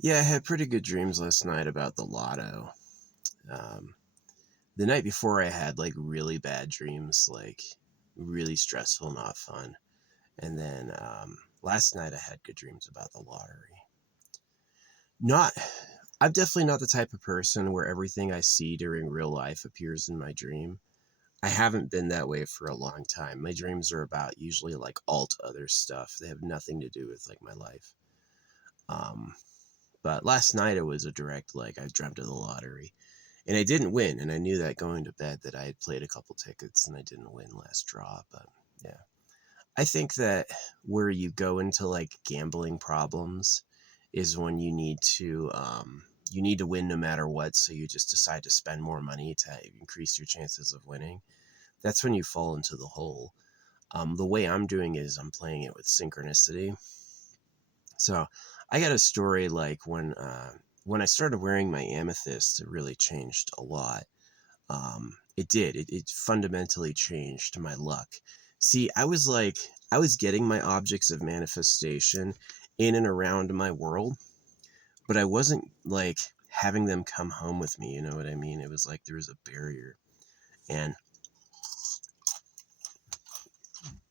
Yeah, I had pretty good dreams last night about the lotto. Um, the night before, I had like really bad dreams, like really stressful, not fun. And then last night, I had good dreams about the lottery. Not, I'm definitely not the type of person where everything I see during real life appears in my dream. I haven't been that way for a long time. My dreams are about usually like alt other stuff. They have nothing to do with like my life. Um, but last night it was a direct like I dreamt of the lottery. And I didn't win, and I knew that going to bed that I had played a couple tickets and I didn't win last draw, but yeah. I think that where you go into like gambling problems is when you need to win no matter what, so you just decide to spend more money to increase your chances of winning. That's when you fall into the hole. The way I'm doing it is I'm playing it with synchronicity. So I got a story like when I started wearing my amethyst, it really changed a lot. It did. It fundamentally changed my luck. See, I was getting my objects of manifestation in and around my world, but I wasn't like having them come home with me. You know what I mean? It was like there was a barrier. And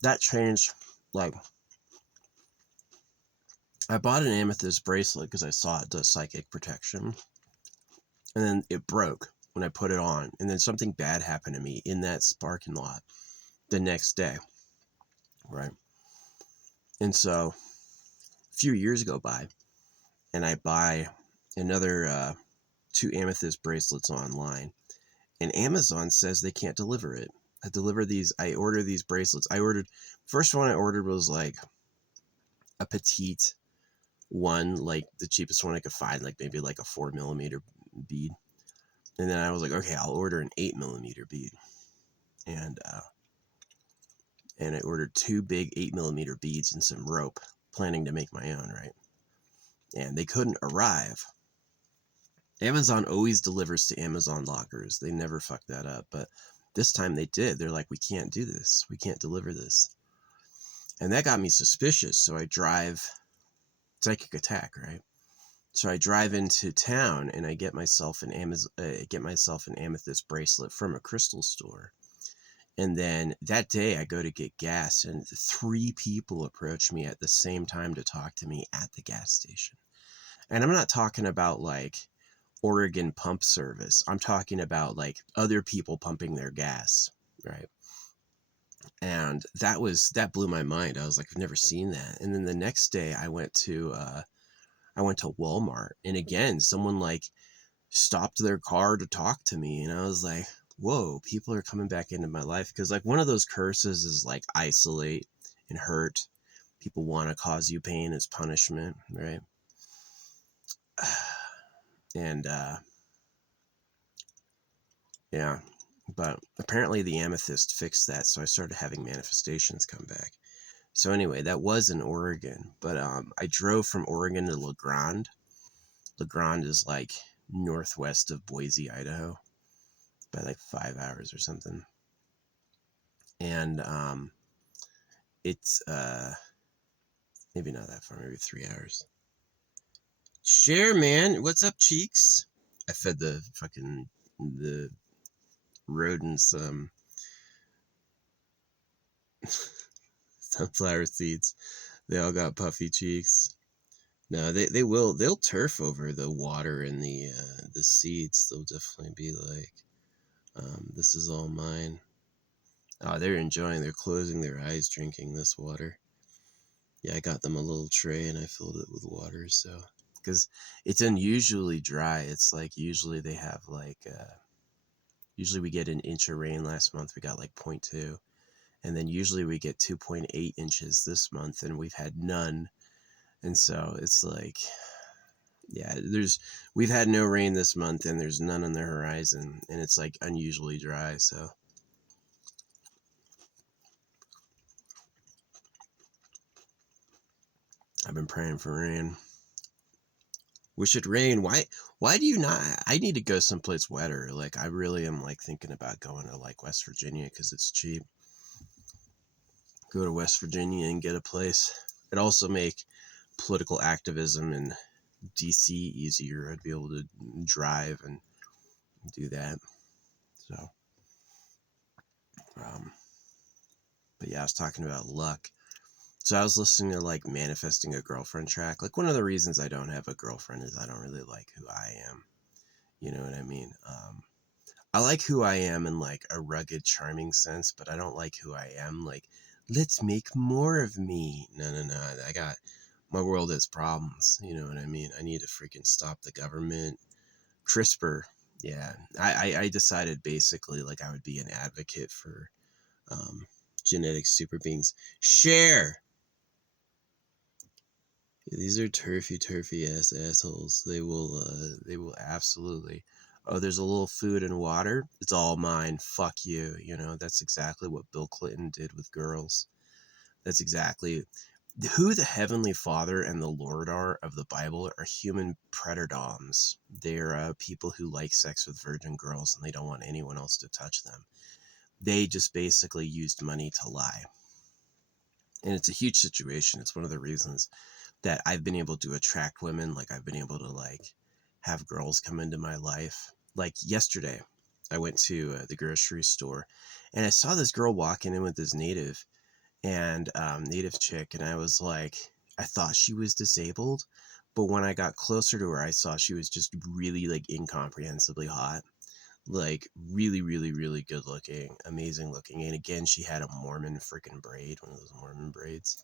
that changed. Like, I bought an amethyst bracelet because I saw it does psychic protection. And then it broke when I put it on. And then something bad happened to me in that parking lot the next day. Right. And so a few years go by, and I buy another two amethyst bracelets online, and Amazon says they can't deliver it. I order these bracelets. First one I ordered was like a petite one, like the cheapest one I could find, like maybe like a 4 millimeter bead. And then I was like, okay, I'll order an 8 millimeter bead. And, uh, and I ordered two big 8 millimeter beads and some rope, planning to make my own, right? And they couldn't arrive. Amazon always delivers to Amazon lockers. They never fuck that up. But this time they did. They're like, we can't do this. We can't deliver this. And that got me suspicious. So I drive, psychic attack, right? So I drive into town and I get myself an amethyst bracelet from a crystal store. And then that day I go to get gas and three people approach me at the same time to talk to me at the gas station. And I'm not talking about like Oregon pump service. I'm talking about like other people pumping their gas, right? And that blew my mind. I was like, I've never seen that. And then the next day, I went to Walmart, and again, someone like stopped their car to talk to me, and I was like, whoa, people are coming back into my life because like one of those curses is like isolate and hurt. People want to cause you pain as punishment, right? And yeah, but apparently the amethyst fixed that, so I started having manifestations come back. So anyway, that was in Oregon, but I drove from Oregon to La Grande. La Grande is like northwest of Boise, Idaho, by like 5 hours or something, and it's maybe not that far, maybe 3 hours. Share, man. What's up, cheeks? I fed the rodents sunflower seeds. They all got puffy cheeks. No, they'll turf over the water and the seeds. They'll definitely be like, this is all mine. Oh, they're enjoying. They're closing their eyes, drinking this water. Yeah, I got them a little tray and I filled it with water. So, because it's unusually dry. It's like usually they have like usually we get an inch of rain. Last month we got like 0.2, and then usually we get 2.8 inches this month, and we've had none. And so it's like, yeah, we've had no rain this month and there's none on the horizon, and it's like unusually dry. So I've been praying for rain. Wish it rain. Why do you not? I need to go someplace wetter. Like I really am like thinking about going to like West Virginia because it's cheap. Go to West Virginia and get a place. It'd also make political activism and DC easier. I'd be able to drive and do that. So, but yeah, I was talking about luck. So I was listening to like Manifesting a Girlfriend track. Like one of the reasons I don't have a girlfriend is I don't really like who I am. You know what I mean? I like who I am in like a rugged, charming sense, but I don't like who I am. Like, let's make more of me. No. I got, my world has problems. You know what I mean? I need to freaking stop the government. CRISPR. Yeah. I decided basically like I would be an advocate for genetic super beings. Share. These are turfy ass assholes. They will absolutely. Oh, there's a little food and water. It's all mine. Fuck you. You know, that's exactly what Bill Clinton did with girls. That's exactly who the Heavenly Father and the Lord are of the Bible are human predators. They're people who like sex with virgin girls and they don't want anyone else to touch them. They just basically used money to lie. And it's a huge situation. It's one of the reasons that I've been able to attract women. Like I've been able to like have girls come into my life. Like yesterday, I went to the grocery store and I saw this girl walking in with this native chick. And I was like, I thought she was disabled. But when I got closer to her, I saw she was just really like incomprehensibly hot. Like really, really, really good looking, amazing looking. And again, she had a Mormon freaking braid, one of those Mormon braids.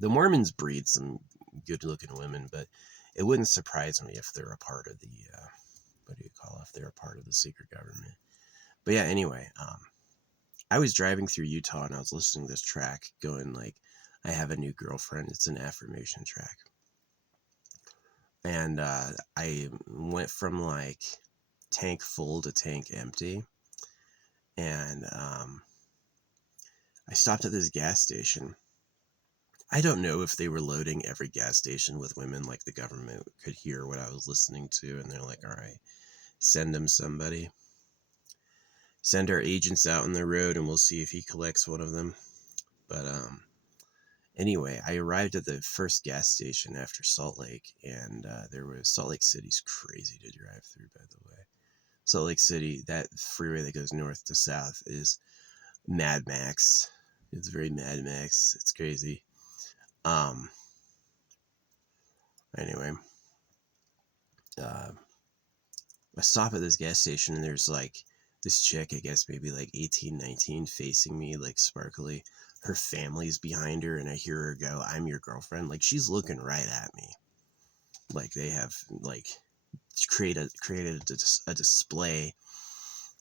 The Mormons breed some good-looking women, but it wouldn't surprise me if they're a part of the if they're a part of the secret government. But yeah, anyway, I was driving through Utah and I was listening to this track, going like, "I have a new girlfriend." It's an affirmation track, and I went from like tank full to tank empty, and I stopped at this gas station. I don't know if they were loading every gas station with women, like the government could hear what I was listening to, and they're like, all right, send him somebody. Send our agents out on the road and we'll see if he collects one of them. But anyway, I arrived at the first gas station after Salt Lake, and Salt Lake City's crazy to drive through, by the way. Salt Lake City, that freeway that goes north to south, is Mad Max. It's very Mad Max. It's crazy. Anyway, I stop at this gas station and there's like this chick, I guess maybe like 18, 19, facing me, like sparkly. Her family's behind her, and I hear her go, "I'm your girlfriend." Like she's looking right at me. Like they have like created a display,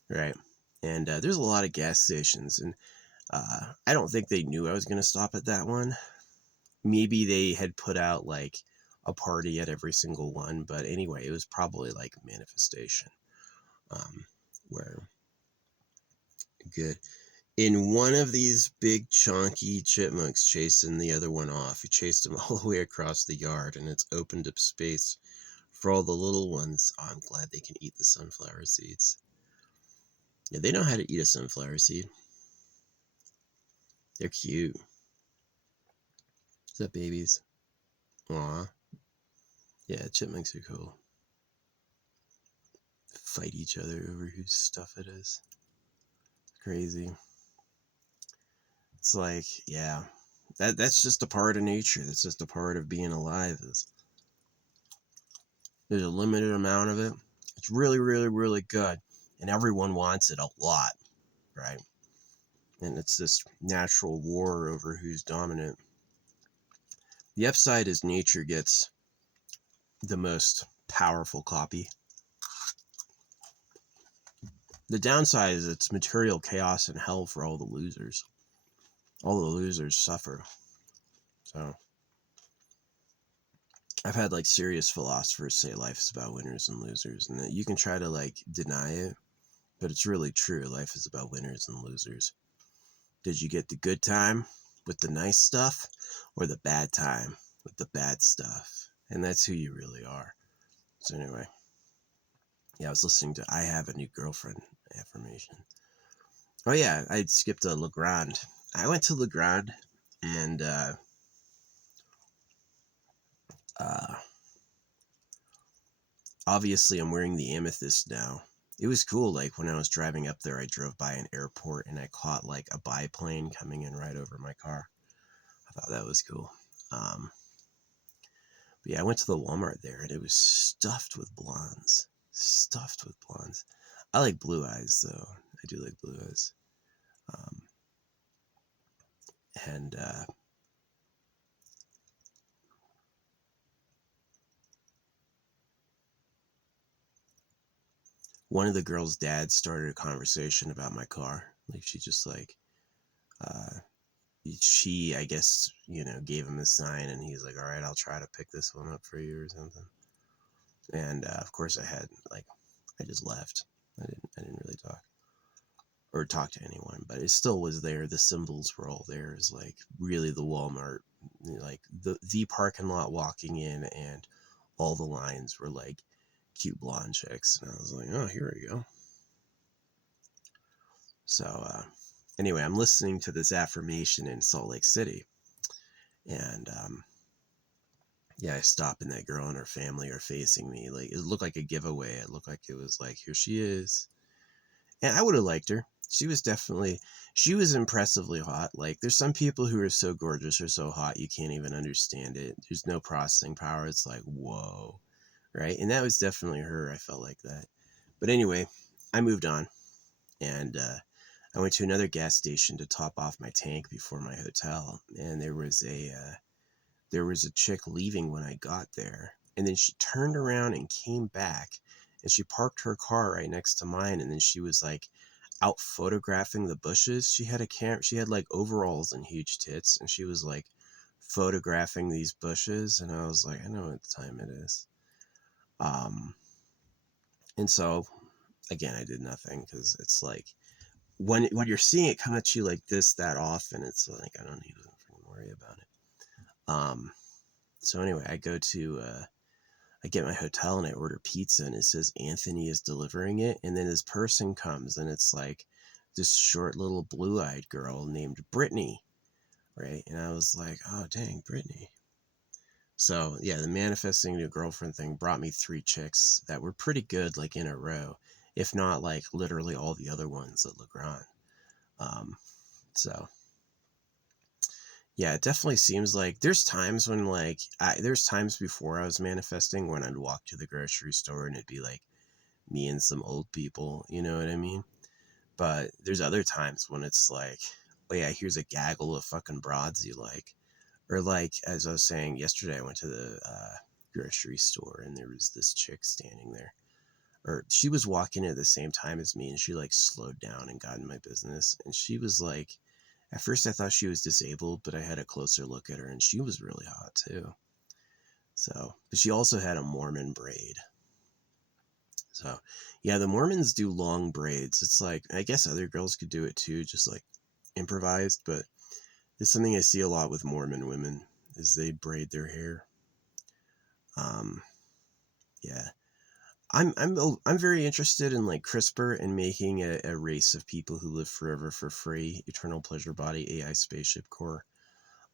right? And there's a lot of gas stations, and I don't think they knew I was gonna stop at that one. Maybe they had put out like a party at every single one, but anyway, it was probably like manifestation. Where good. In one of these big chonky chipmunks chasing the other one off. He chased him all the way across the yard, and it's opened up space for all the little ones. Oh, I'm glad they can eat the sunflower seeds. Yeah, they know how to eat a sunflower seed. They're cute. What's up, babies? Aw. Yeah, chipmunks are cool. Fight each other over whose stuff it is. Crazy. It's like, yeah, that's just a part of nature. That's just a part of being alive. There's a limited amount of it. It's really, really, really good, and everyone wants it a lot, right? And it's this natural war over who's dominant. The upside is nature gets the most powerful copy. The downside is it's material chaos and hell for all the losers. All the losers suffer. So I've had like serious philosophers say life is about winners and losers, and that you can try to like deny it, but it's really true. Life is about winners and losers. Did you get the good time with the nice stuff, or the bad time with the bad stuff? And that's who you really are. So anyway, yeah, I was listening to I Have a New Girlfriend affirmation. Oh yeah, I skipped a LeGrand. I went to LeGrand, and obviously I'm wearing the amethyst now. It was cool. Like when I was driving up there, I drove by an airport and I caught like a biplane coming in right over my car. I thought that was cool. But yeah, I went to the Walmart there and it was stuffed with blondes. Stuffed with blondes. I like blue eyes though. I do like blue eyes. Um, and one of the girls' dads started a conversation about my car. Like she just like uh, she, I guess, gave him a sign and he's like, all right, I'll try to pick this one up for you or something. And of course I just left. I didn't really talk to anyone, but it still was there. The symbols were all there. It's like really the Walmart, like the parking lot walking in, and all the lines were like cute blonde chicks. And I was like, oh, here we go. So anyway, I'm listening to this affirmation in Salt Lake City. And yeah, I stop and that girl and her family are facing me. Like it looked like a giveaway. It looked like it was like, here she is. And I would have liked her. She was impressively hot. Like there's some people who are so gorgeous or so hot you can't even understand it. There's no processing power. It's like, whoa. Right? And that was definitely her. I felt like that. But anyway, I moved on and I went to another gas station to top off my tank before my hotel, and there was a chick leaving when I got there, and then she turned around and came back, and she parked her car right next to mine, and then she was like out photographing the bushes. She had she had like overalls and huge tits, and she was like photographing these bushes, and I was like, I know what time it is. And so again, I did nothing because it's like when you're seeing it come at you like this that often, it's like I don't need to freaking worry about it. So anyway, I get my hotel and I order pizza and it says Anthony is delivering it, and then this person comes and it's like this short little blue-eyed girl named Brittany, right? And I was like, oh dang, Brittany. So yeah, the manifesting new girlfriend thing brought me 3 chicks that were pretty good, like in a row, if not like literally all the other ones at Legrand. So yeah, it definitely seems like there's times when there's times before I was manifesting when I'd walk to the grocery store and it'd be like me and some old people, you know what I mean? But there's other times when it's like, oh yeah, here's a gaggle of fucking broads you like. Or like, as I was saying yesterday, I went to the grocery store and there was this chick standing there. Or she was walking at the same time as me and she like slowed down and got in my business. And she was like, at first I thought she was disabled, but I had a closer look at her and she was really hot too. So, but she also had a Mormon braid. So, yeah, the Mormons do long braids. It's like, I guess other girls could do it too, just like improvised, but it's something I see a lot with Mormon women is they braid their hair. Yeah. I'm very interested in like CRISPR and making a race of people who live forever for free, eternal pleasure body, AI spaceship core.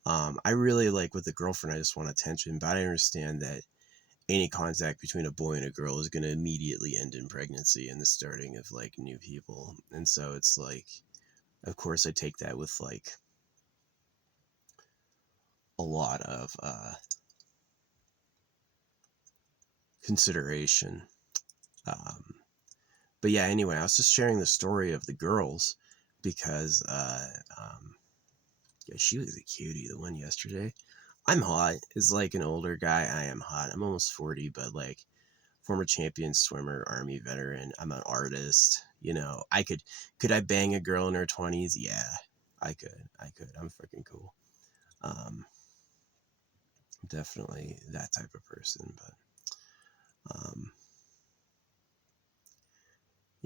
I really like with the girlfriend, I just want attention, but I understand that any contact between a boy and a girl is going to immediately end in pregnancy and the starting of like new people. And so it's like, of course, I take that with like a lot of consideration. But yeah, anyway, I was just sharing the story of the girls because yeah, she was a cutie, the one yesterday. I'm hot. As like an older guy, I am hot. I'm almost 40, but like former champion swimmer, army veteran. I'm an artist. Could I bang a girl in her 20s? Yeah, I could. I'm freaking cool. Um, Definitely that type of person, but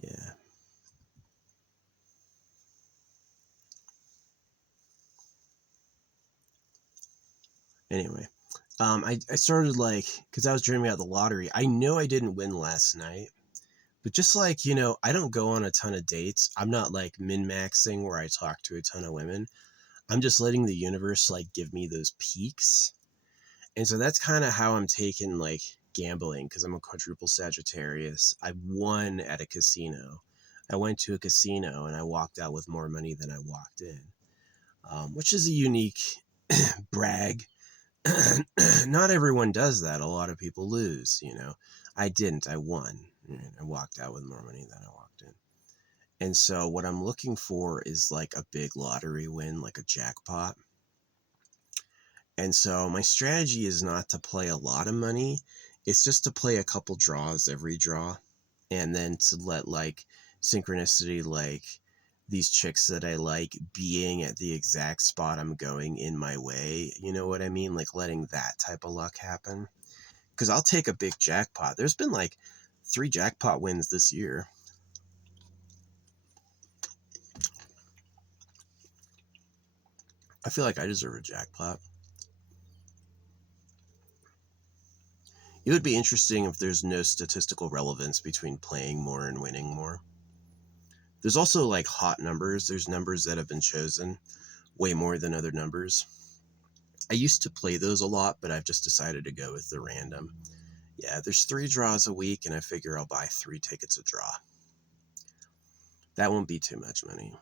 yeah. Anyway, I started like, because I was dreaming about the lottery. I know I didn't win last night, but just like, I don't go on a ton of dates. I'm not like min-maxing where I talk to a ton of women. I'm just letting the universe like give me those peaks. And so that's kind of how I'm taking like gambling because I'm a quadruple Sagittarius. I won at a casino. I went to a casino and I walked out with more money than I walked in, which is a unique brag. Not everyone does that. A lot of people lose, you know. I didn't. I won. I walked out with more money than I walked in. And so what I'm looking for is like a big lottery win, like a jackpot. And so my strategy is not to play a lot of money. It's just to play a couple draws every draw. And then to let like synchronicity, like these chicks that I like being at the exact spot I'm going in my way. You know what I mean? Like letting that type of luck happen. Because I'll take a big jackpot. There's been like 3 jackpot wins this year. I feel like I deserve a jackpot. It would be interesting if there's no statistical relevance between playing more and winning more. There's also like hot numbers. There's numbers that have been chosen way more than other numbers. I used to play those a lot, but I've just decided to go with the random. Yeah, there's 3 draws a week, and I figure I'll buy 3 tickets a draw. That won't be too much money.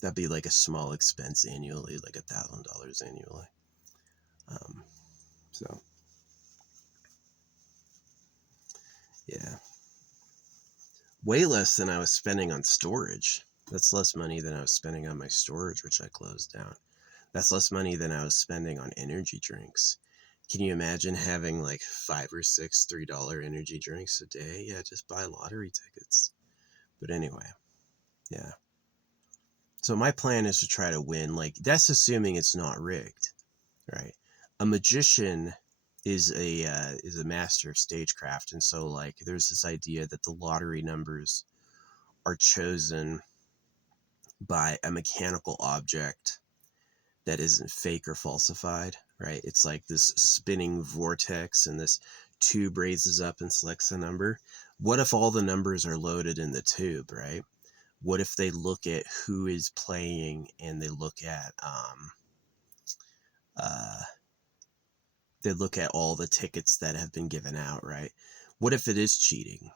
That'd be like a small expense annually, like $1,000 annually. So, yeah. Way less than I was spending on storage. That's less money than I was spending on my storage, which I closed down. That's less money than I was spending on energy drinks. Can you imagine having like 5 or 6 $3 energy drinks a day? Yeah, just buy lottery tickets. But anyway, yeah. So my plan is to try to win. Like, that's assuming it's not rigged, right? A magician is a master of stagecraft, and so like there's this idea that the lottery numbers are chosen by a mechanical object that isn't fake or falsified, right? It's like this spinning vortex, and this tube raises up and selects a number. What if all the numbers are loaded in the tube, right? What if they look at who is playing and they look at all the tickets that have been given out, right? What if it is cheating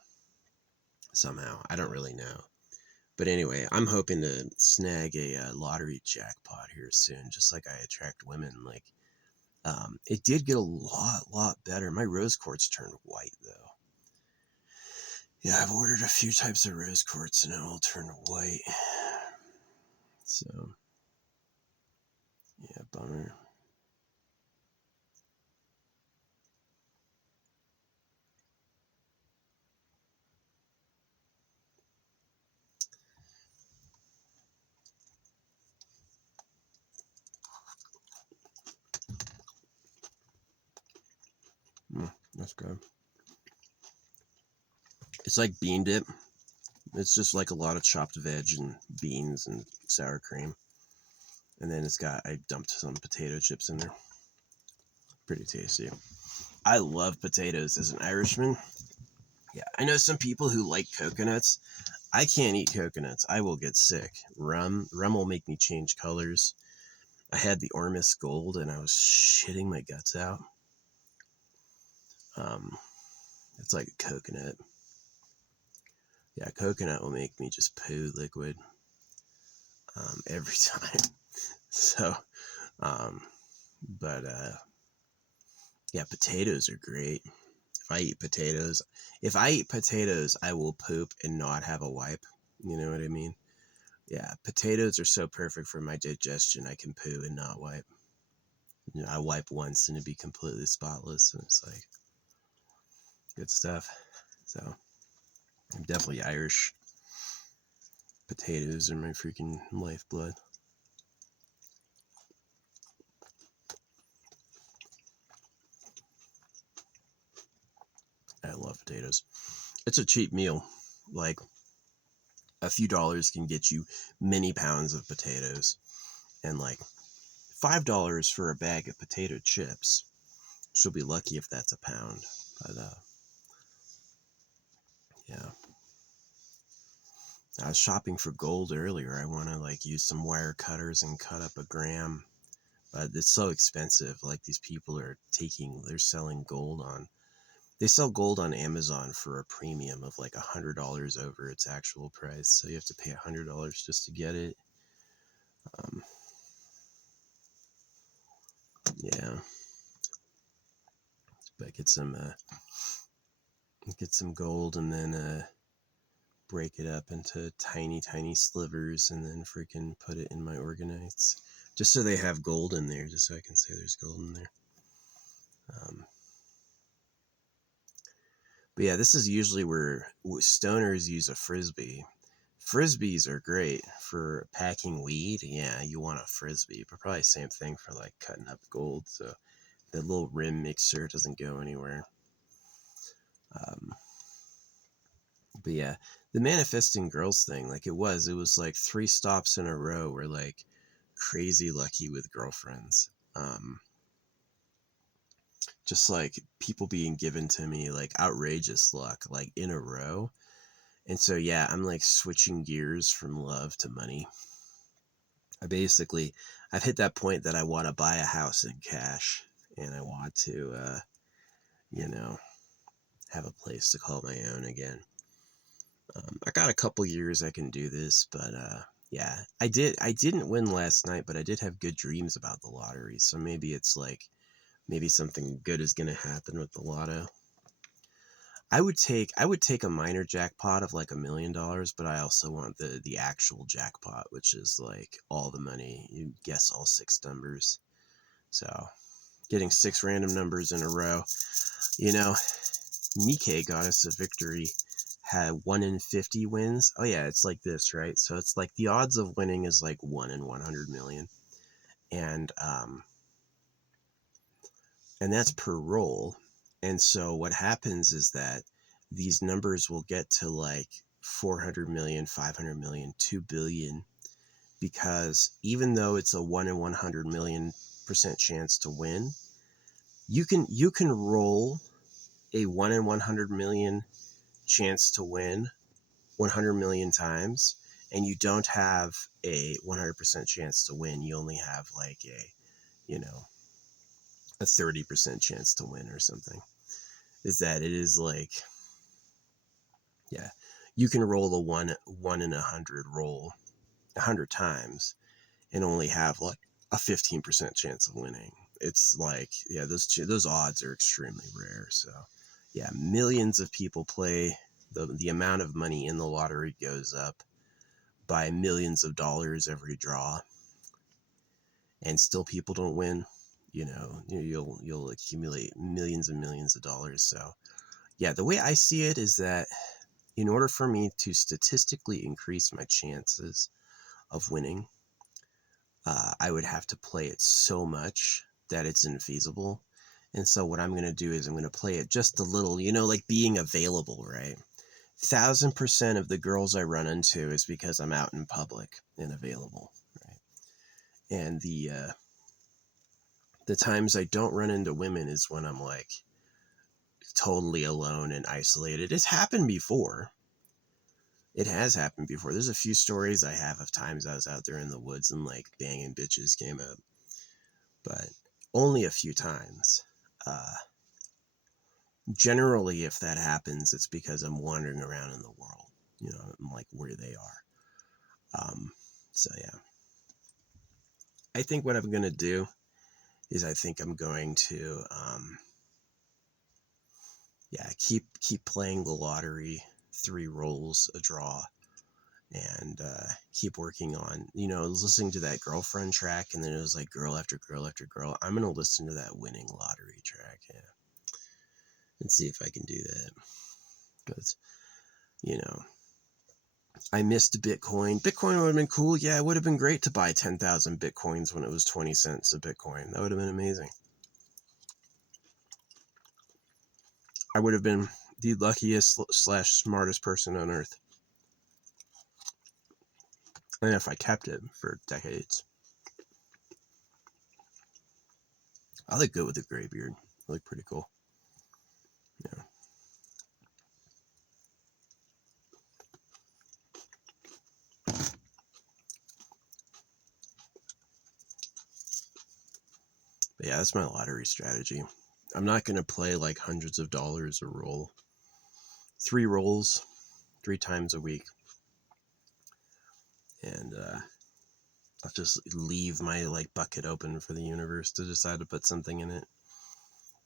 somehow? I don't really know. But anyway, I'm hoping to snag a lottery jackpot here soon, just like I attract women. Like, it did get a lot better. My rose quartz turned white, though. Yeah, I've ordered a few types of rose quartz, and it all turned white. So, yeah, bummer. That's good. It's like bean dip. It's just like a lot of chopped veg and beans and sour cream. And then I dumped some potato chips in there. Pretty tasty. I love potatoes as an Irishman. Yeah, I know some people who like coconuts. I can't eat coconuts. I will get sick. Rum will make me change colors. I had the Ormus Gold and I was shitting my guts out. It's like a coconut. Yeah, coconut will make me just poo liquid every time. So, but yeah, potatoes are great. If I eat potatoes, I will poop and not have a wipe. You know what I mean? Yeah, potatoes are so perfect for my digestion. I can poo and not wipe. You know, I wipe once and it'd be completely spotless, and it's like good stuff. So I'm definitely Irish. Potatoes are my freaking lifeblood. I love potatoes. It's a cheap meal. Like, a few dollars can get you many pounds of potatoes, and like $5 for a bag of potato chips. She'll be lucky if that's a pound. But yeah. I was shopping for gold earlier. I want to like use some wire cutters and cut up a gram. But it's so expensive. Like, they're selling gold on. They sell gold on Amazon for a premium of like $100 over its actual price. So you have to pay $100 just to get it. Yeah. But get some gold and then break it up into tiny slivers and then freaking put it in my organites. Just so they have gold in there, just so I can say there's gold in there. But yeah, this is usually where stoners use a Frisbee. Frisbees are great for packing weed. Yeah, you want a Frisbee, but probably same thing for like cutting up gold. So the little rim mixer doesn't go anywhere. But yeah, the manifesting girls thing, like it was like 3 stops in a row were like crazy lucky with girlfriends. Just like people being given to me like outrageous luck, like in a row. And so, yeah, I'm like switching gears from love to money. I've hit that point that I want to buy a house in cash and I want to, have a place to call my own again. I got a couple years I can do this, but, yeah, I didn't win last night, but I did have good dreams about the lottery. So maybe it's like, maybe something good is going to happen with the lotto. I would take a minor jackpot of like $1 million, but I also want the actual jackpot, which is like all the money. You guess all 6 numbers. So getting 6 random numbers in a row. Nikkei got us a victory. Had 1 in 50 wins. Oh yeah, it's like this, right? So it's like the odds of winning is like 1 in 100 million. And that's per roll. And so what happens is that these numbers will get to like 400 million, 500 million, 2 billion, because even though it's a 1 in 100 million% chance to win, you can roll a 1 in 100 million chance to win 100 million times, and you don't have a 100% chance to win. You only have like a 30% chance to win or something. Is that it is like, yeah, you can roll a 1 in 100 roll 100 times and only have like a 15% chance of winning. It's like, yeah, those odds are extremely rare. So yeah, millions of people play. The amount of money in the lottery goes up by millions of dollars every draw, and still people don't win. You'll accumulate millions and millions of dollars. So yeah, the way I see it is that in order for me to statistically increase my chances of winning, I would have to play it so much that it's infeasible. And so what I'm going to do is I'm going to play it just a little, like being available, right? 1,000% of the girls I run into is because I'm out in public and available, right? And the times I don't run into women is when I'm like totally alone and isolated. It's happened before. It has happened before. There's a few stories I have of times I was out there in the woods and like banging bitches came up, but only a few times. Generally, if that happens, it's because I'm wandering around in the world. I'm like where they are. So yeah, I think what I'm gonna do is I think I'm going to keep playing the lottery, 3 rolls a draw, and keep working on, I was listening to that girlfriend track, and then it was like girl after girl after girl. I'm going to listen to that winning lottery track, yeah, and see if I can do that, because, I missed Bitcoin. Bitcoin would have been cool. Yeah, it would have been great to buy 10,000 Bitcoins when it was 20 cents a Bitcoin. That would have been amazing. I would have been the luckiest / smartest person on earth. And if I kept it for decades. I look good with a gray beard. I look pretty cool. Yeah. But yeah, that's my lottery strategy. I'm not going to play like hundreds of dollars a roll. 3 rolls, 3 times a week. And I'll just leave my like bucket open for the universe to decide to put something in it.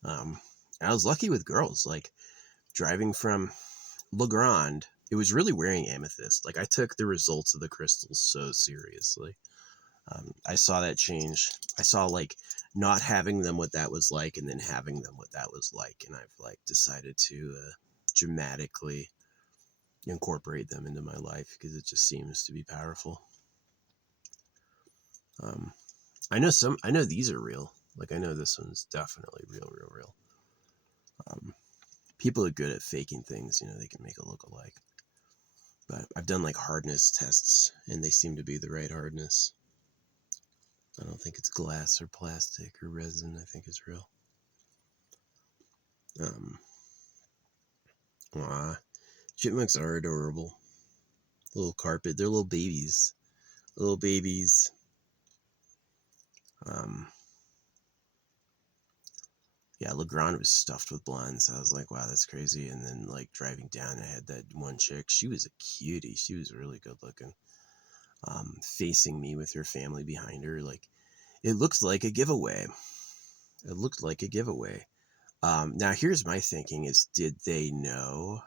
I was lucky with girls, like driving from La Grande. It was really wearing amethyst. Like, I took the results of the crystals so seriously. I saw that change. I saw like not having them what that was like, and then having them what that was like, and I've like decided to dramatically incorporate them into my life because it just seems to be powerful. I know these are real. Like, I know this one's definitely real. People are good at faking things, you know, they can make it look alike. But I've done like hardness tests, and they seem to be the right hardness. I don't think it's glass or plastic or resin. I think it's real. Chipmunks are adorable. Little carpet. They're little babies. Little babies. Yeah, La Grande was stuffed with blondes. I was like, wow, that's crazy. And then like driving down, I had that one chick. She was a cutie. She was really good looking. Facing me with her family behind her. Like, it looked like a giveaway. Now here's my thinking is, did they know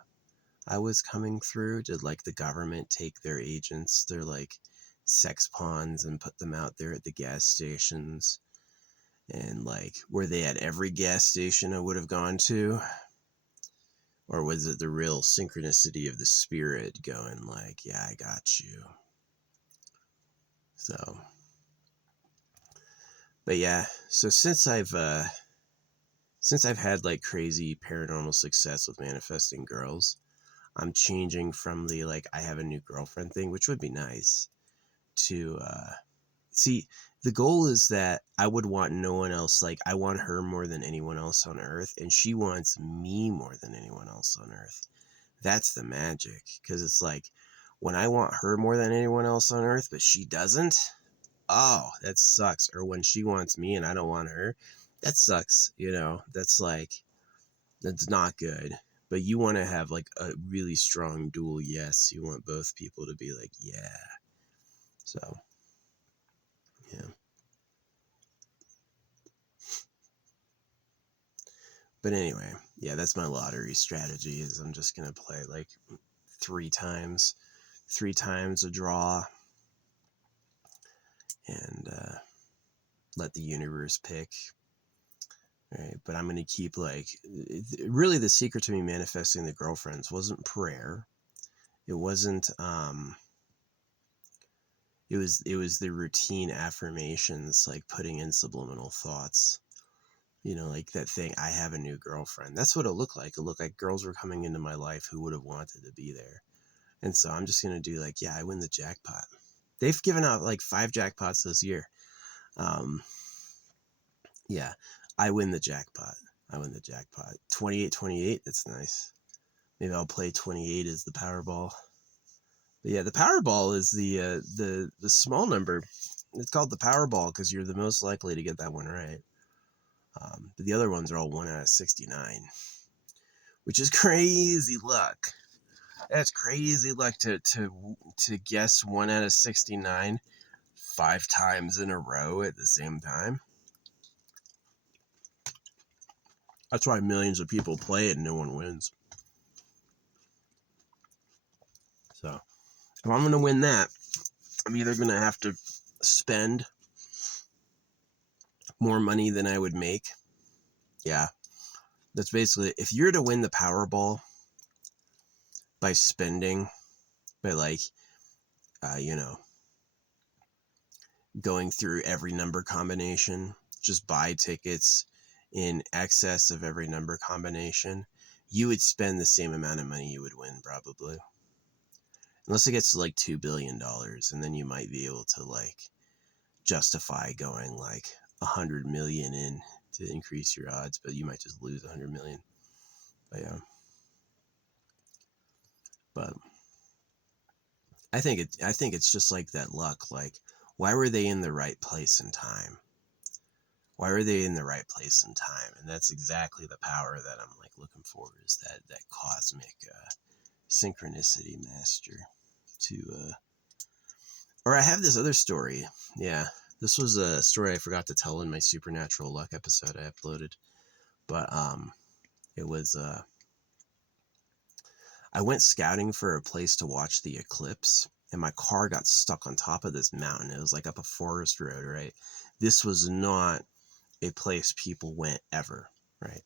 I was coming through? Did like the government take their agents, their like sex pawns, and put them out there at the gas stations? And like, were they at every gas station I would have gone to? Or was it the real synchronicity of the spirit going like, yeah, I got you? So, but yeah, so since I've had like crazy paranormal success with manifesting girls, I'm changing from the like I have a new girlfriend thing, which would be nice, to see, the goal is that I would want no one else. Like, I want her more than anyone else on earth, and she wants me more than anyone else on earth. That's the magic, because it's like, when I want her more than anyone else on earth, but she doesn't, oh, that sucks. Or when she wants me and I don't want her, that sucks. You know, that's like, that's not good. But you want to have like a really strong dual yes. You want both people to be like, yeah. So, yeah. But anyway, yeah, that's my lottery strategy, is I'm just going to play like 3 times a draw, and let the universe pick. Right. But I'm going to keep like, really the secret to me manifesting the girlfriends wasn't prayer. It wasn't, it was the routine affirmations, like putting in subliminal thoughts. You know, like that thing, I have a new girlfriend. That's what it looked like. It looked like girls were coming into my life who would have wanted to be there. And so I'm just going to do like, yeah, I win the jackpot. They've given out like 5 jackpots this year. Yeah, I win the jackpot. 28, that's nice. Maybe I'll play 28 as the Powerball. But yeah, the Powerball is the small number. It's called the Powerball because you're the most likely to get that one right. But the other ones are all 1 out of 69, which is crazy luck. That's crazy luck to guess 1 out of 69 5 times in a row at the same time. That's why millions of people play it and no one wins. So if I'm going to win that, I'm either going to have to spend more money than I would make. Yeah. That's basically, if you're to win the Powerball by spending, by like, you know, going through every number combination, just buy tickets in excess of every number combination, you would spend the same amount of money you would win probably. Unless it gets to like $2 billion, and then you might be able to like justify going like 100 million in to increase your odds, but you might just lose 100 million. But yeah. But I think it's just like that luck. Like, why were they in the right place and time? why are they in the right place and time? And that's exactly the power that I'm like looking for, is that cosmic synchronicity master to or I have this other story. Yeah. This was a story I forgot to tell in my Supernatural Luck episode I uploaded. But it was I went scouting for a place to watch the eclipse, and my car got stuck on top of this mountain. It was like up a forest road, right? This was not a place people went ever, right?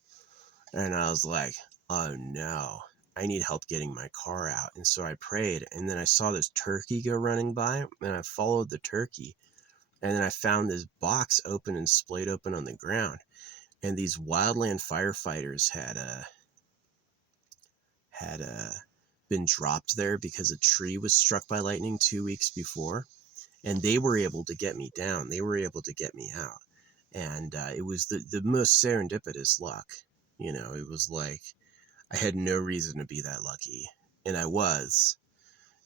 And I was like, oh no, I need help getting my car out. And so I prayed, and then I saw this turkey go running by, and I followed the turkey, and then I found this box open and splayed open on the ground, and these wildland firefighters had been dropped there because a tree was struck by lightning 2 weeks before, and they were able to get me down. They were able to get me out, and it was the most serendipitous luck. You know, it was like I had no reason to be that lucky, and I was,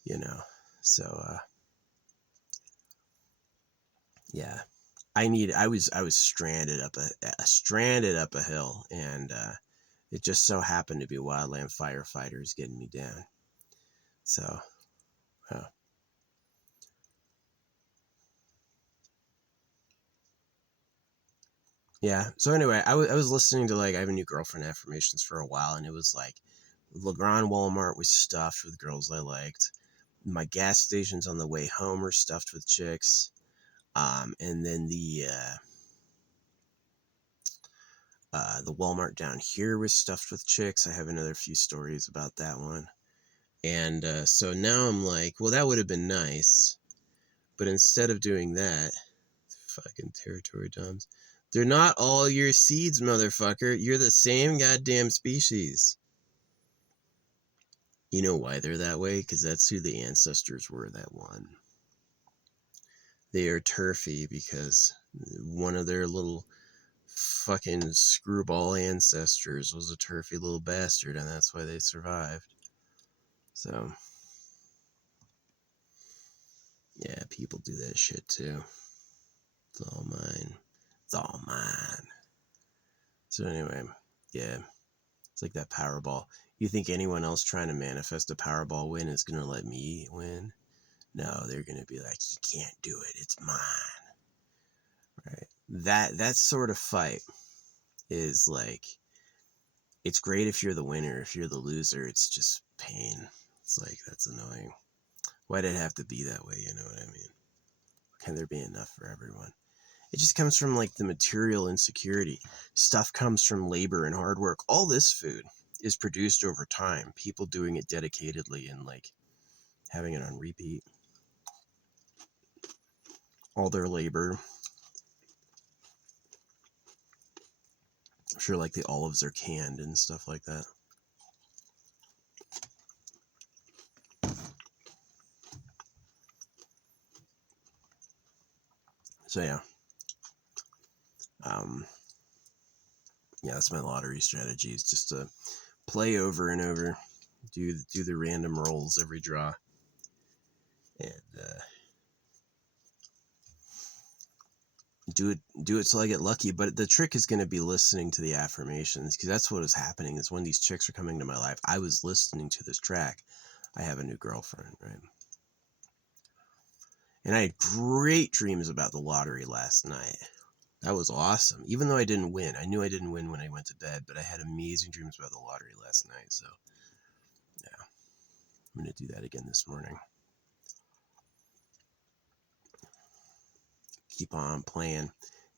you know. So yeah, I was stranded up a hill, and it just so happened to be wildland firefighters getting me down. So yeah. So anyway, I was listening to, like, I have a new girlfriend affirmations for a while, and it was like Legrand Walmart was stuffed with girls I liked. My gas stations on the way home are stuffed with chicks. And then the Walmart down here was stuffed with chicks. I have another few stories about that one. And so now I'm like, well, that would have been nice. But instead of doing that, fucking territory doms, they're not all your seeds, motherfucker. You're the same goddamn species. You know why they're that way? Because that's who the ancestors were that won. They are turfy because one of their little fucking screwball ancestors was a turfy little bastard, and that's why they survived. So yeah, people do that shit too. It's all mine. It's all mine. So anyway, yeah, it's like that Powerball. You think anyone else trying to manifest a Powerball win is gonna let me win? No, they're gonna be like, you can't do it. It's mine. Right? That sort of fight is like, it's great if you're the winner. If you're the loser, it's just pain. It's like, that's annoying. Why did it have to be that way? You know what I mean? Can there be enough for everyone? It just comes from like the material insecurity. Stuff comes from labor and hard work. All this food is produced over time. People doing it dedicatedly and like having it on repeat. All their labor. I'm sure like the olives are canned and stuff like that. So yeah. Yeah, that's my lottery strategy, is just to play over and over, do the random rolls every draw, and do it till I get lucky. But the trick is going to be listening to the affirmations, because that's what was happening. Is when these chicks are coming to my life, I was listening to this track. I have a new girlfriend, right? And I had great dreams about the lottery last night. That was awesome. Even though I didn't win, I knew I didn't win when I went to bed, but I had amazing dreams about the lottery last night. So yeah, I'm going to do that again this morning. Keep on playing.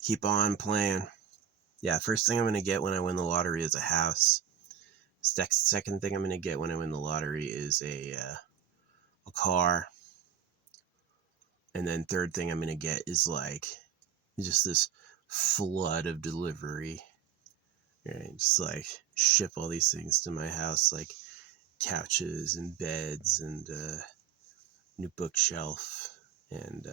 Keep on playing. Yeah, first thing I'm going to get when I win the lottery is a house. Second thing I'm going to get when I win the lottery is a car. And then third thing I'm going to get is like just this flood of delivery. Right? Just like ship all these things to my house, like couches and beds and new bookshelf, and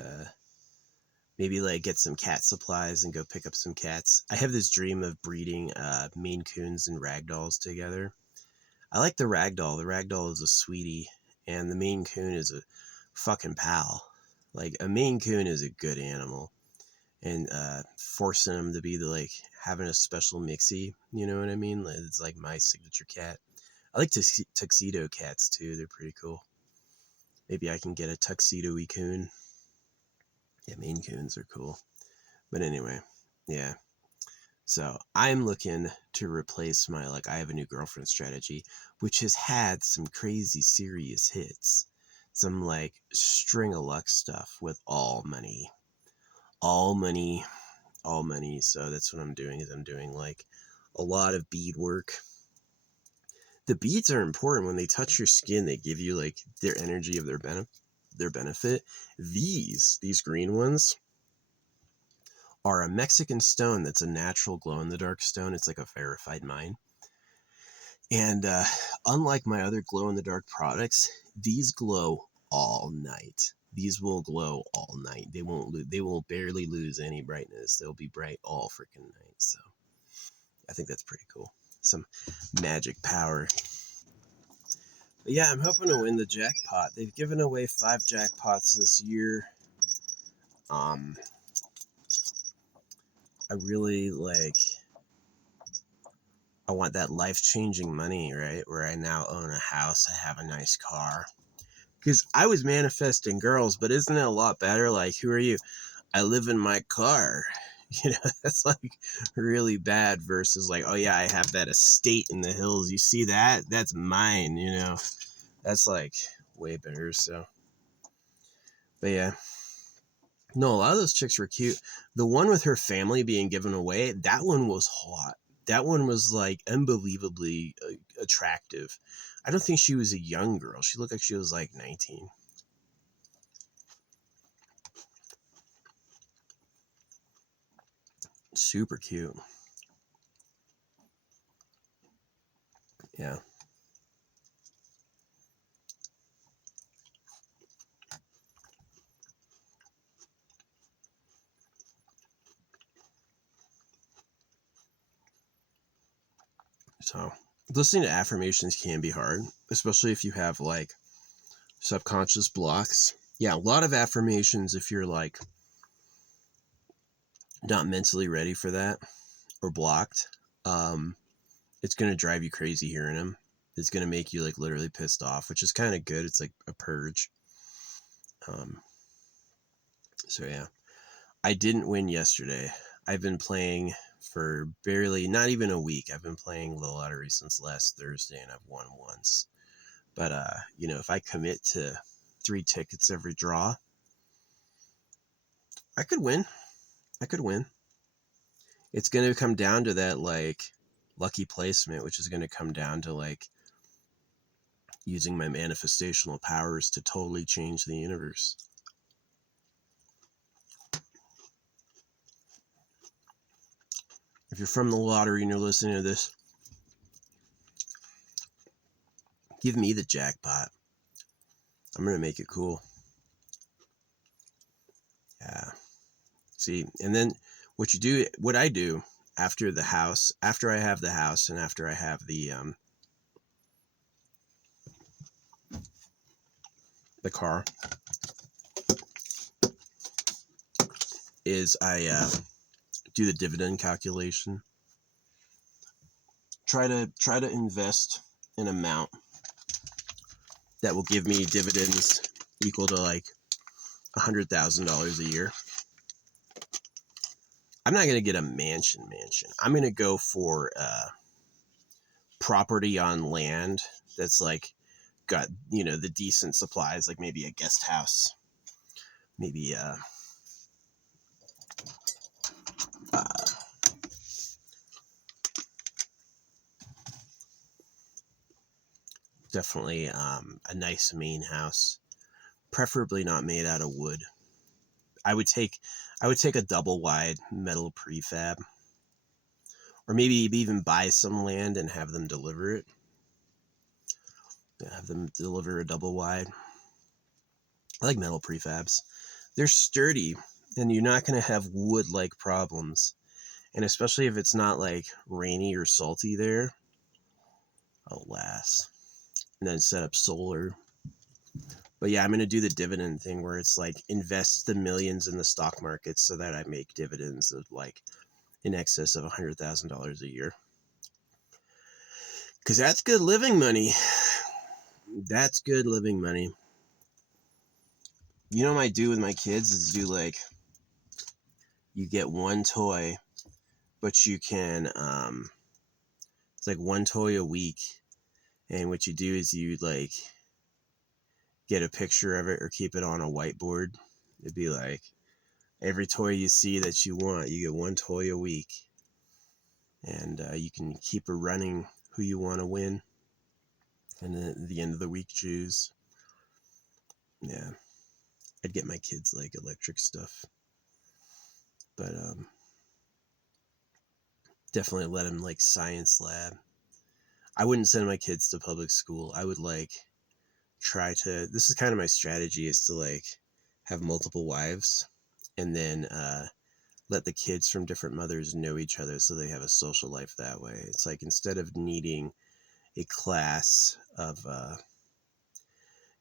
maybe like get some cat supplies and go pick up some cats. I have this dream of breeding Maine Coons and Ragdolls together. I like the Ragdoll. The Ragdoll is a sweetie, and the Maine Coon is a fucking pal. Like, a Maine Coon is a good animal. and forcing them to be like having a special mixie. You know what I mean? It's like my signature cat. I like tuxedo cats too. They're pretty cool. Maybe I can get a tuxedo-y coon. Yeah, Maine Coons are cool. But anyway, yeah. So I'm looking to replace my, like, I have a new girlfriend strategy, which has had some crazy serious hits. Some like string of luck stuff with all money. All money. All money. So that's what I'm doing, is I'm doing like a lot of bead work. The beads are important. When they touch your skin, they give you like their energy of their benefit. These green ones are a Mexican stone that's a natural glow-in-the-dark stone. It's like a verified mine. And unlike my other glow-in-the-dark products, these glow all night. These will glow all night. They won't. They will barely lose any brightness. They'll be bright all freaking night. So I think that's pretty cool. Some magic power. But yeah, I'm hoping to win the jackpot. They've given away 5 jackpots this year. I really like. I want that life-changing money, right? Where I now own a house, I have a nice car. Because I was manifesting girls, but isn't it a lot better? Like, who are you? I live in my car. You know, that's like really bad versus like, oh yeah, I have that estate in the hills. You see that? That's mine, you know. That's like way better, so. But yeah. No, a lot of those chicks were cute. The one with her family being given away, that one was hot. That one was like unbelievably attractive. I don't think she was a young girl. She looked like she was like 19. Super cute. Yeah. So listening to affirmations can be hard, especially if you have like subconscious blocks. Yeah, a lot of affirmations, if you're like not mentally ready for that or blocked, it's going to drive you crazy hearing them. It's going to make you like literally pissed off, which is kind of good. It's like a purge. Um, so yeah, I didn't win yesterday. I've been playing for barely, not even a week. I've been playing the lottery since last Thursday and I've won once. But, you know, if I commit to 3 tickets every draw, I could win. I could win. It's going to come down to that, like, lucky placement, which is going to come down to, like, using my manifestational powers to totally change the universe. If you're from the lottery and you're listening to this, give me the jackpot. I'm going to make it cool. Yeah. See, and then what I do after the house, after I have the house and after I have the car, is I do the dividend calculation. Try to invest an amount that will give me dividends equal to like $100,000 a year. I'm not gonna get a mansion. I'm gonna go for property on land that's like got, you know, the decent supplies, like maybe a guest house, maybe uh definitely a nice main house, preferably not made out of wood. I would take a double wide metal prefab, or maybe even buy some land and have them deliver it. Have them deliver a double wide. I like metal prefabs. They're sturdy, and you're not going to have wood-like problems. And especially if it's not like rainy or salty there, it'll last. And then set up solar. But yeah, I'm going to do the dividend thing where it's like invest the millions in the stock market so that I make dividends of like in excess of $100,000 a year. Because that's good living money. That's good living money. You know what I do with my kids is do like, you get one toy, but you can, it's like one toy a week. And what you do is you like get a picture of it or keep it on a whiteboard. It'd be like every toy you see that you want, you get one toy a week. And you can keep a running who you want to win. And then at the end of the week, choose. Yeah. I'd get my kids like electric stuff. But definitely let them like science lab. I wouldn't send my kids to public school. I would like try to, this is kind of my strategy, is to like have multiple wives and then let the kids from different mothers know each other so they have a social life that way. It's like instead of needing a class of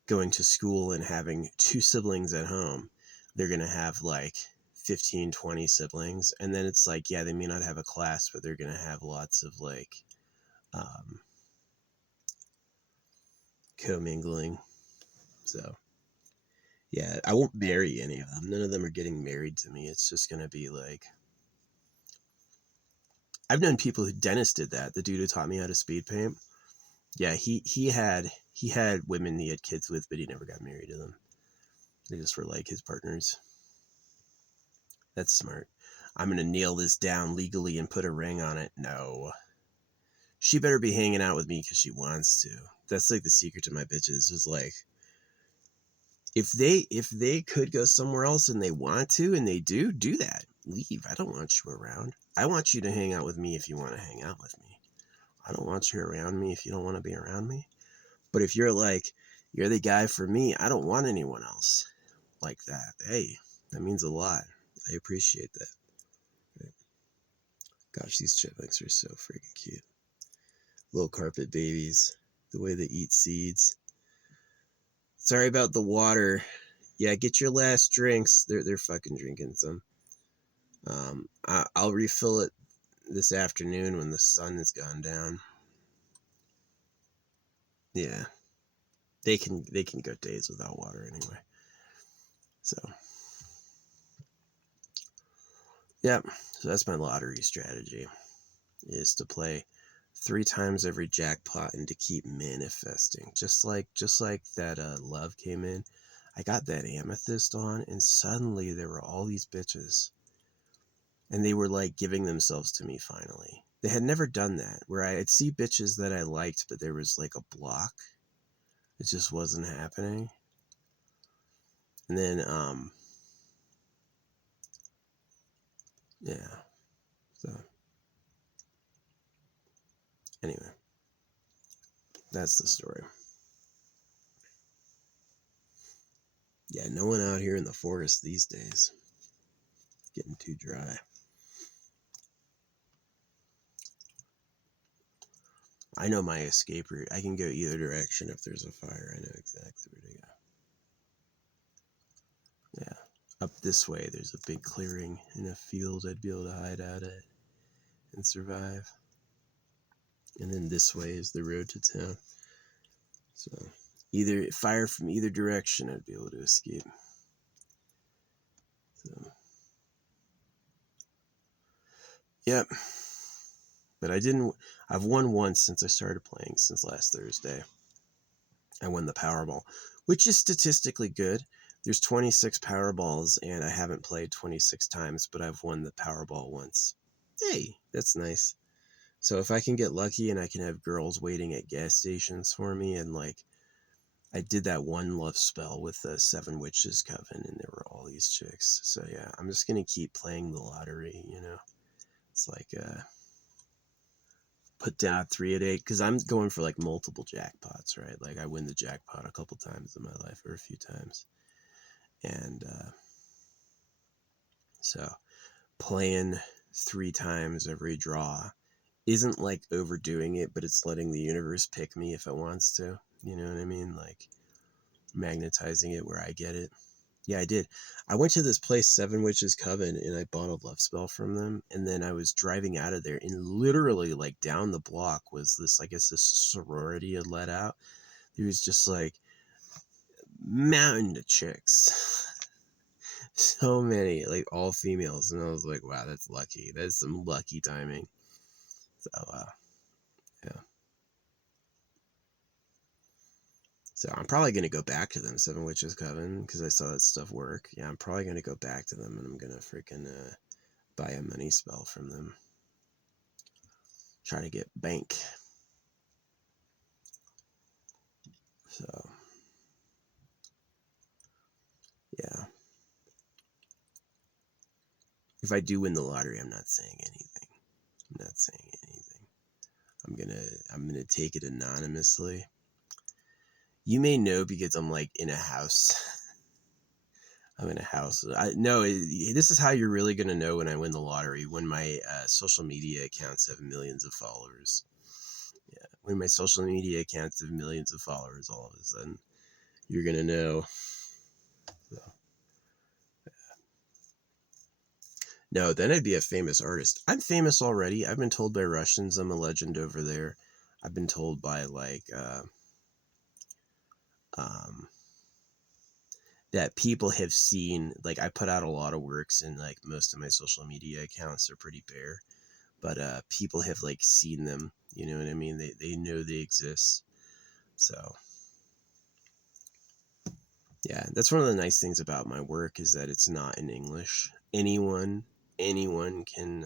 going to school and having 2 siblings at home, they're going to have like 15, 20 siblings. And then it's like, yeah, they may not have a class, but they're going to have lots of like commingling. So yeah, I won't marry any of them. None of them are getting married to me. It's just going to be like, I've known people who, Dennis did that. The dude who taught me how to speed paint. Yeah, he had women he had kids with, but he never got married to them. They just were like his partners. That's smart. I'm going to nail this down legally and put a ring on it. No. She better be hanging out with me because she wants to. That's like the secret to my bitches. Is like, if they could go somewhere else and they want to and they do that. Leave. I don't want you around. I want you to hang out with me if you want to hang out with me. I don't want you around me if you don't want to be around me. But if you're like, you're the guy for me, I don't want anyone else like that. Hey, that means a lot. I appreciate that. Gosh, these chipmunks are so freaking cute. Little carpet babies. The way they eat seeds. Sorry about the water. Yeah, get your last drinks. They're fucking drinking some. I'll refill it this afternoon when the sun has gone down. Yeah, they can go days without water anyway. So, yeah, so that's my lottery strategy, is to play 3 times every jackpot and to keep manifesting. Just like that love came in. I got that amethyst on and suddenly there were all these bitches. And they were like giving themselves to me finally. They had never done that, where I'd see bitches that I liked, but there was like a block. It just wasn't happening. And then, yeah. So, anyway, that's the story. Yeah, no one out here in the forest these days. Getting too dry. I know my escape route. I can go either direction if there's a fire. I know exactly where to go. Yeah. Up this way, there's a big clearing in a field I'd be able to hide out at and survive. And then this way is the road to town. So, either fire from either direction, I'd be able to escape. So, yep. But I've won once since I started playing, since last Thursday. I won the Powerball, which is statistically good. There's 26 Powerballs, and I haven't played 26 times, but I've won the Powerball once. Hey, that's nice. So if I can get lucky and I can have girls waiting at gas stations for me, and like, I did that one love spell with the 7 Witches Coven, and there were all these chicks. So yeah, I'm just going to keep playing the lottery, you know. It's like, put down 3 at 8, because I'm going for like multiple jackpots, right? Like I win the jackpot a couple times in my life, or a few times. And so playing 3 times every draw isn't like overdoing it, but it's letting the universe pick me if it wants to. You know what I mean? Like, magnetizing it where I get it. Yeah, I did. I went to this place, Seven Witches Coven, and I bought a love spell from them. And then I was driving out of there, and literally, like, down the block was this, I guess, this sorority had let out. There was just, like, mountain of chicks. So many, like, all females. And I was like, wow, that's lucky. That's some lucky timing. So, yeah. So I'm probably going to go back to them, Seven Witches Coven, because I saw that stuff work. Yeah, I'm probably going to go back to them, and I'm going to freaking buy a money spell from them. Try to get bank. So, yeah. If I do win the lottery, I'm not saying anything. I'm not saying anything. I'm gonna take it anonymously. You may know because I'm like in a house. I'm in a house. This is how you're really gonna know when I win the lottery, when my social media accounts have millions of followers. Yeah, when my social media accounts have millions of followers, all of a sudden, you're gonna know. So. No, then I'd be a famous artist. I'm famous already. I've been told by Russians I'm a legend over there. I've been told by that people have seen, like, I put out a lot of works, and like most of my social media accounts are pretty bare, but people have like seen them, you know what I mean? They know they exist. So yeah, that's one of the nice things about my work, is that it's not in English. Anyone can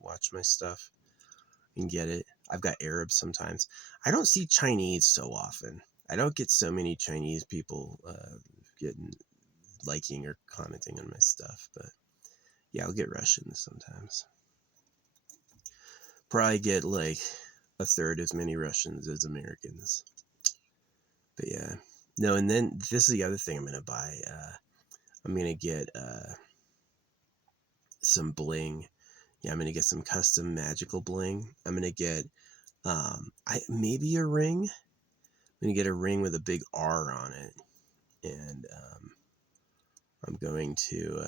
watch my stuff and get it. I've got Arabs sometimes. I don't see Chinese so often. I don't get so many Chinese people getting liking or commenting on my stuff, but yeah, I'll get Russians sometimes. Probably get like a third as many Russians as Americans. But yeah, no. And then this is the other thing I'm gonna buy. I'm gonna get some bling. Yeah, I'm gonna get some custom magical bling. I'm gonna get maybe a ring. I'm gonna get a ring with a big R on it, and I'm going to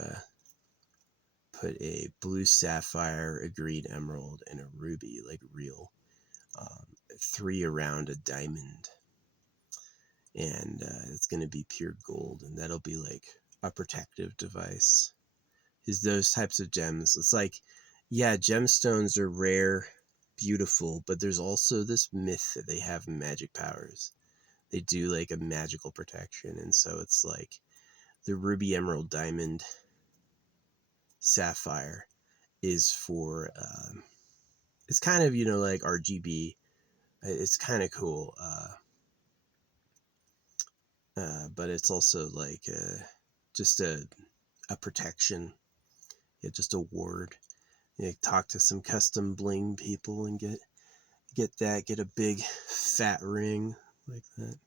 put a blue sapphire, a green emerald, and a ruby, like real, 3 around a diamond, and it's going to be pure gold, and that'll be like a protective device. Is those types of gems, it's like, yeah, gemstones are rare, beautiful, but there's also this myth that they have magic powers. They do like a magical protection, and so it's like the ruby, emerald, diamond, sapphire is for it's kind of, like RGB. It's kind of cool, but it's also like just a protection. Yeah, just a ward. Talk to some custom bling people and get a big fat ring like that.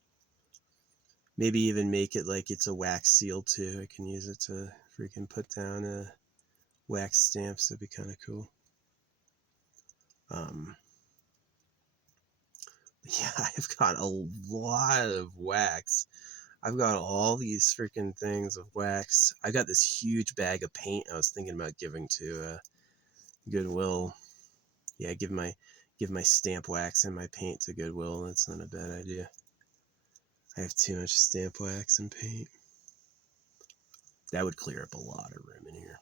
Maybe even make it like it's a wax seal too. I can use it to freaking put down wax stamps. That'd be kind of cool. Yeah, I've got a lot of wax. I've got all these freaking things of wax. I got this huge bag of paint I was thinking about giving to Goodwill. Yeah, give my stamp wax and my paint to Goodwill. That's not a bad idea. I have too much stamp wax and paint. That would clear up a lot of room in here.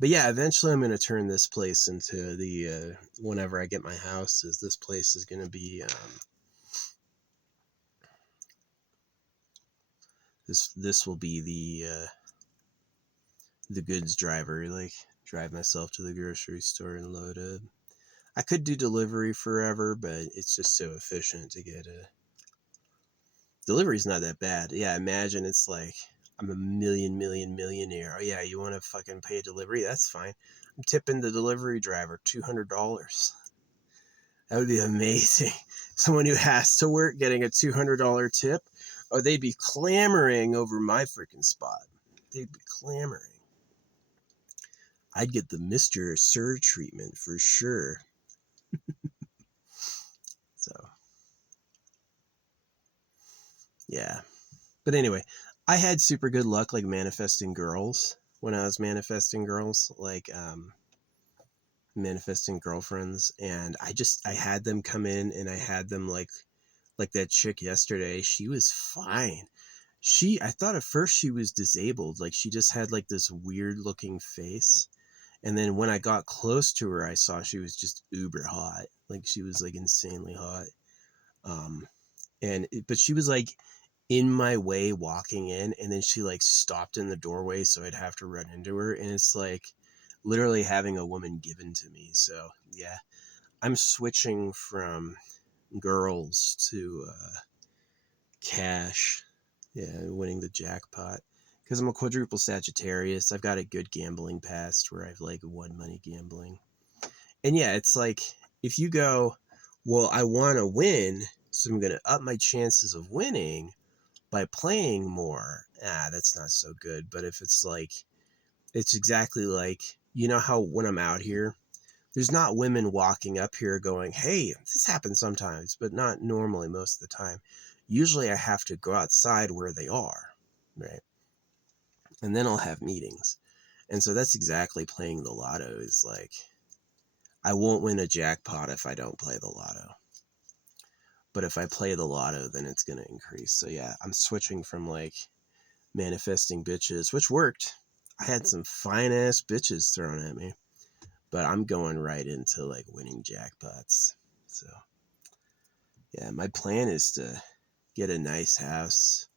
But yeah, eventually I'm going to turn this place into the, whenever I get my house, this place is going to be, this will be the goods driver, like drive myself to the grocery store and load it. I could do delivery forever, but it's just so efficient to get a delivery's not that bad. Yeah, imagine it's like I'm a millionaire. Oh yeah, you want to fucking pay a delivery? That's fine. I'm tipping the delivery driver $200. That would be amazing. Someone who has to work getting a $200 tip, or they'd be clamoring over my freaking spot. They'd be clamoring. I'd get the Mr. Sir treatment for sure. So, yeah. But anyway, I had super good luck like manifesting girls when I was manifesting girls, like manifesting girlfriends, and I had them come in, and I had them like that chick yesterday. She was fine. I thought at first she was disabled, like she just had like this weird looking face. And then when I got close to her, I saw she was just uber hot. Like she was like insanely hot. Um, but she was like in my way walking in, and then she like stopped in the doorway, so I'd have to run into her. And it's like literally having a woman given to me. So yeah, I'm switching from girls to cash. Yeah, winning the jackpot. Because I'm a quadruple Sagittarius. I've got a good gambling past where I've like won money gambling. And yeah, it's like if you go, well, I want to win, so I'm going to up my chances of winning by playing more. That's not so good. But if it's like, it's exactly like, you know how when I'm out here, there's not women walking up here going, hey, this happens sometimes, but not normally most of the time. Usually I have to go outside where they are, right? And then I'll have meetings. And so that's exactly playing the lotto is like, I won't win a jackpot if I don't play the lotto. But if I play the lotto, then it's going to increase. So yeah, I'm switching from like manifesting bitches, which worked. I had some fine ass bitches thrown at me, but I'm going right into like winning jackpots. So yeah, my plan is to get a nice house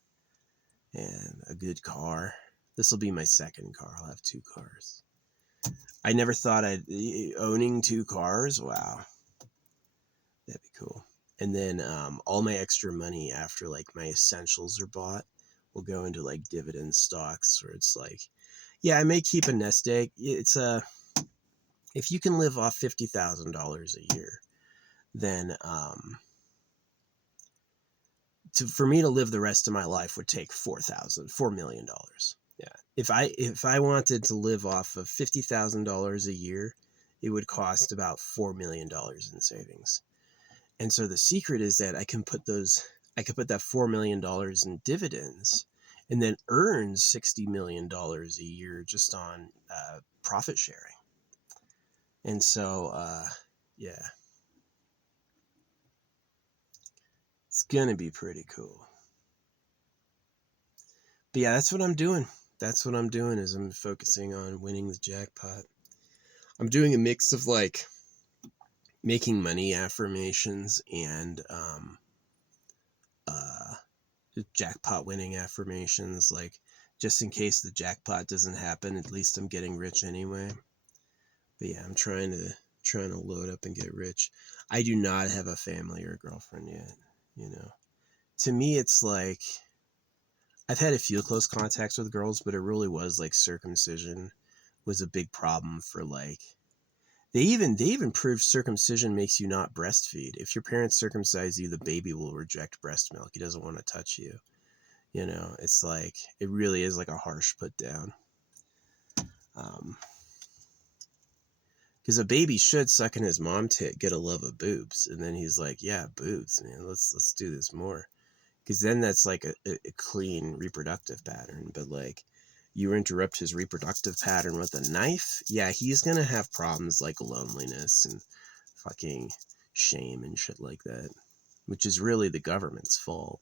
and a good car. This will be my second car. I'll have two cars. I never thought owning two cars. Wow, that'd be cool. And then all my extra money after like my essentials are bought will go into like dividend stocks, where it's like, yeah, I may keep a nest egg. It's if you can live off $50,000 a year, then for me to live the rest of my life would take $4 million. Yeah. If I wanted to live off of $50,000 a year, it would cost about $4 million in savings. And so the secret is that I could put that $4 million in dividends and then earn $60 million a year just on profit sharing. And so, yeah, it's going to be pretty cool. But yeah, that's what I'm doing. That's what I'm doing is I'm focusing on winning the jackpot. I'm doing a mix of like making money affirmations and uh, jackpot winning affirmations. Like just in case the jackpot doesn't happen, at least I'm getting rich anyway. But yeah, I'm trying to load up and get rich. I do not have a family or a girlfriend yet. You know, to me, it's like I've had a few close contacts with girls, but it really was like circumcision was a big problem for like they even proved circumcision makes you not breastfeed. If your parents circumcise you, the baby will reject breast milk. He doesn't want to touch you. You know, it's like it really is like a harsh put down. Because a baby should suck in his mom tit, get a love of boobs, and then he's like, yeah, boobs, man, let's do this more. Because then that's like a clean reproductive pattern. But like you interrupt his reproductive pattern with a knife, yeah, he's gonna have problems like loneliness and fucking shame and shit like that, which is really the government's fault.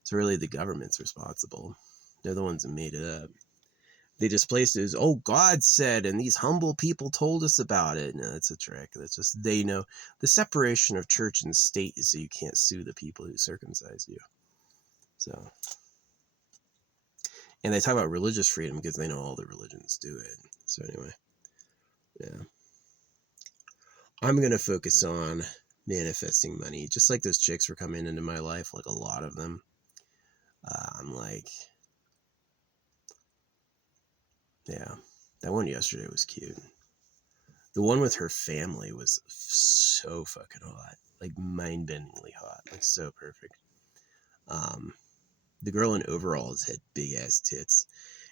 It's really the government's responsible. They're the ones that made it up. They displaced it as, oh, God said, and these humble people told us about it. No, it's a trick. That's just, they know. The separation of church and state is so you can't sue the people who circumcise you. So, and they talk about religious freedom because they know all the religions do it. So anyway, yeah. I'm going to focus on manifesting money. Just like those chicks were coming into my life, like a lot of them. I'm like, yeah, that one yesterday was cute. The one with her family was so fucking hot, like mind-bendingly hot, like so perfect. The girl in overalls had big ass tits,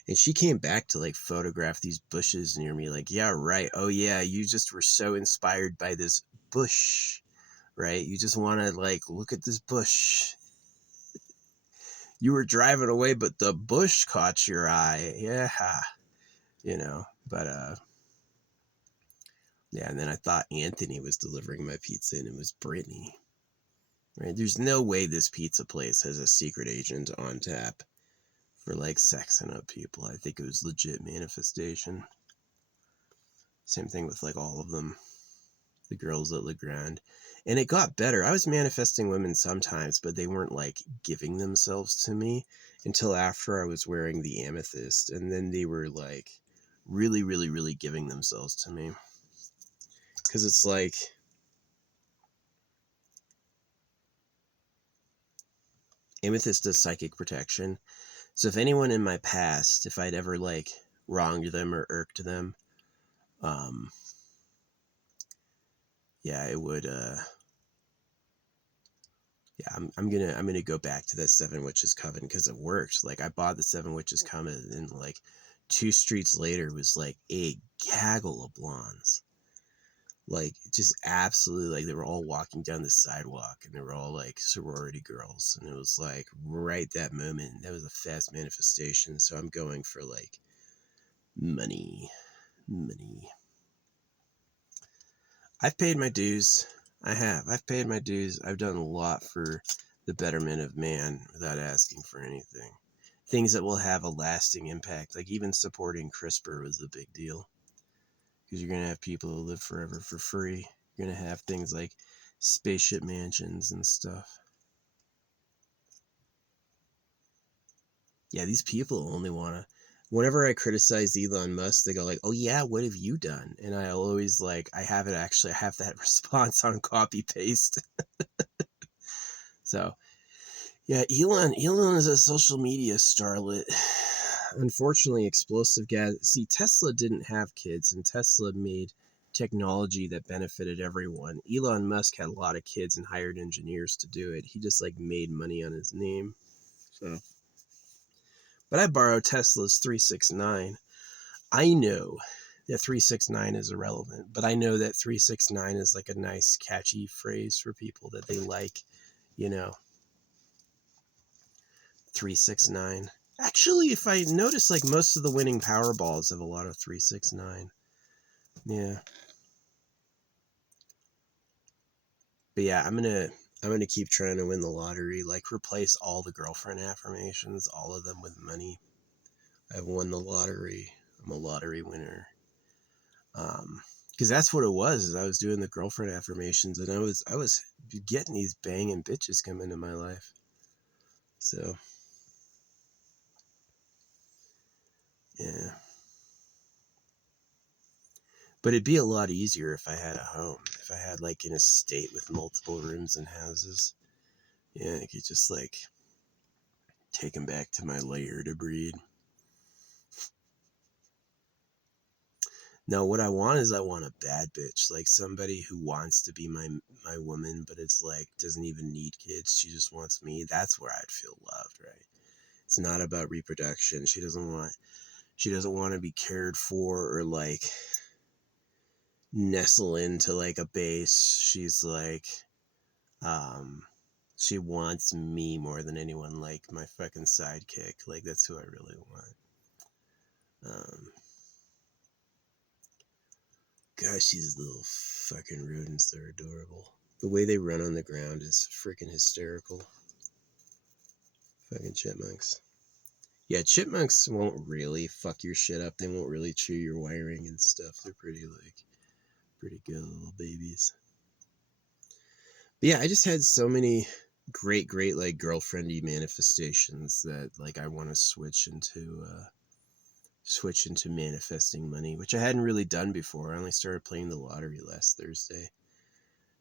and she came back to like photograph these bushes near me. Like, yeah, right. Oh yeah, you just were so inspired by this bush, right? You just want to like look at this bush. You were driving away, but the bush caught your eye. Yeah. But, yeah, and then I thought Anthony was delivering my pizza, and it was Brittany. Right? There's no way this pizza place has a secret agent on tap for, like, sexing up people. I think it was legit manifestation. Same thing with, like, all of them. The girls at Legrand. And it got better. I was manifesting women sometimes, but they weren't, like, giving themselves to me until after I was wearing the amethyst. And then they were, like, really, really, really giving themselves to me. Because it's like, amethyst does psychic protection. So if anyone in my past, if I'd ever, like, wronged them or irked them, yeah, it would, yeah, I'm gonna go back to that Seven Witches Coven because it worked. Like, I bought the Seven Witches Coven, and, like, 2 streets later was, like, a gaggle of blondes. Like, just absolutely, like, they were all walking down the sidewalk, and they were all, like, sorority girls. And it was, like, right that moment, that was a fast manifestation. So I'm going for, like, money. I've paid my dues. I've paid my dues. I've done a lot for the betterment of man without asking for anything. Things that will have a lasting impact, like even supporting CRISPR was a big deal. Because you're going to have people who live forever for free. You're going to have things like spaceship mansions and stuff. Yeah, these people only want to... Whenever I criticize Elon Musk, they go like, oh yeah, what have you done? And I always like, I have that response on copy paste. So, yeah, Elon is a social media starlet. Unfortunately, explosive gas. See, Tesla didn't have kids, and Tesla made technology that benefited everyone. Elon Musk had a lot of kids and hired engineers to do it. He just, like, made money on his name. So, but I borrowed Tesla's 369. I know that 369 is irrelevant, but I know that 369 is like a nice, catchy phrase for people that they like, 369. Actually, if I notice, like, most of the winning Powerballs have a lot of 369. Yeah. But yeah, I'm gonna keep trying to win the lottery, like replace all the girlfriend affirmations, all of them with money. I've won the lottery. I'm a lottery winner. Because that's what it was. Is I was doing the girlfriend affirmations, and I was getting these banging bitches come into my life. So yeah. But it'd be a lot easier if I had a home. If I had, like, an estate with multiple rooms and houses. Yeah, I could just, like, take them back to my lair to breed. No, what I want is I want a bad bitch. Like, somebody who wants to be my woman, but it's like, doesn't even need kids. She just wants me. That's where I'd feel loved, right? It's not about reproduction. She doesn't want to be cared for or, like, nestle into, like, a base. She's like, she wants me more than anyone, like my fucking sidekick. Like, that's who I really want. Gosh, these little fucking rodents, they're adorable. The way they run on the ground is freaking hysterical. Fucking chipmunks. Yeah, chipmunks won't really fuck your shit up. They won't really chew your wiring and stuff. They're pretty good little babies. But yeah, I just had so many great, like, girlfriendy manifestations that, like, I want to switch into manifesting money, which I hadn't really done before. I only started playing the lottery last Thursday.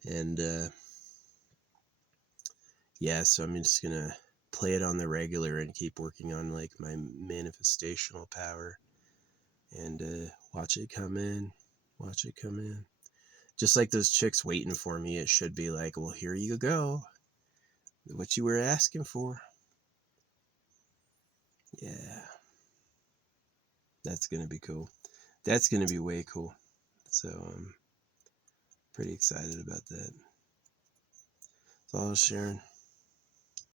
And yeah, so I'm just gonna play it on the regular and keep working on, like, my manifestational power and watch it come in. Just like those chicks waiting for me, it should be like, well, here you go. What you were asking for. Yeah. That's going to be cool. That's going to be way cool. So I'm pretty excited about that. That's all I was sharing.